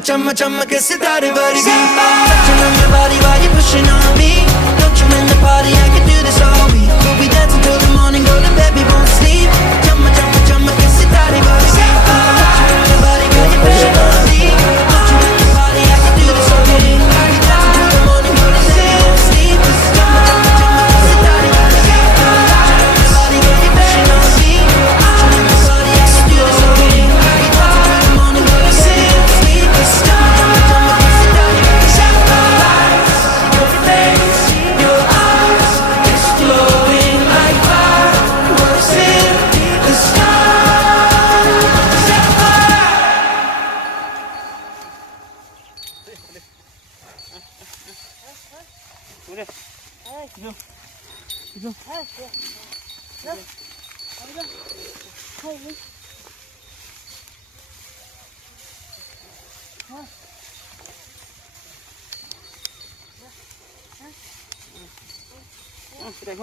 chumma chumma ke sitare vargi. Touching on your body while you're pushing on me. Don't you in the party, I can do this all week. We'll be dancing till the morning, golden baby won't sleep. Chumma chumma chumma ke sitare vargi. Touching on your body while you're pushing on me. Don't you in the party, I can do this all week. We'll be dancing till the morning, golden baby won't sleep. Chumma chumma chumma ke sitare vargi. Touching on your body while you're pushing on me. Don't you in the party, I can do this all week. We'll be dancing till the morning, golden baby won't sleep. Chumma chumma chumma ke sitare vargi. Your face, your eyes, exploding like fireworks in the sky. Sudah,